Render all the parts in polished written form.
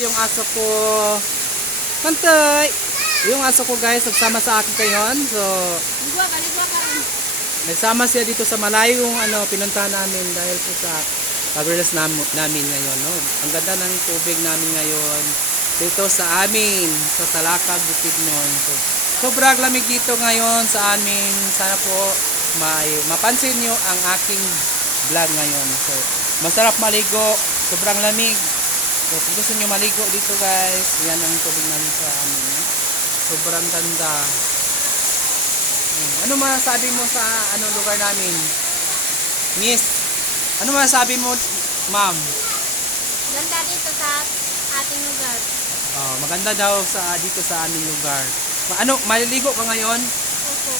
yung aso ko. Pantay! Yung aso ko guys, nagsama sa akin ngayon. So, nagsama siya dito sa malayong pinuntahan namin dahil po sa pag-relax namin ngayon. No? Ang ganda ng tubig namin ngayon dito sa amin, sa Talakag, Bukidnon. So, sobrang lamig dito ngayon sa amin. Sana po mapansin nyo ang aking vlog ngayon. So, masarap maligo. Sobrang lamig. So, kung gusto nyo maligo dito guys, yan ang tubig namin sa amin. No? Sobrang ganda. Ano masasabi mo sa lugar namin? Miss, ano masasabi mo, ma'am? Ganda dito sa ating lugar. Maganda daw dito sa aming lugar. Maliligo ka ngayon? Opo.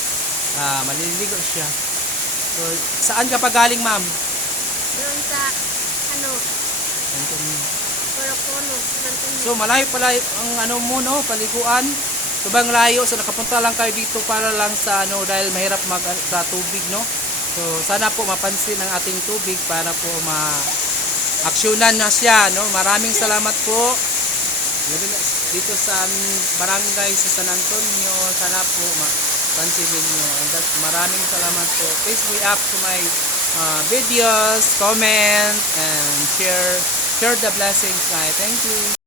Maliligo siya. So, saan ka pa galing, ma'am? Doon sa Puro-puno. So, malayo pala ang paliguan. Sobrang layo. So, nakapunta lang kayo dito para lang sa dahil mahirap sa tubig, no? So, sana po mapansin ang ating tubig para po ma-aksyonan na siya, no? Maraming salamat po. Dito sa barangay sa San Antonio, sana po mapansinin nyo. And maraming salamat po. Please react to my videos, comment, and share the blessings. Thank you.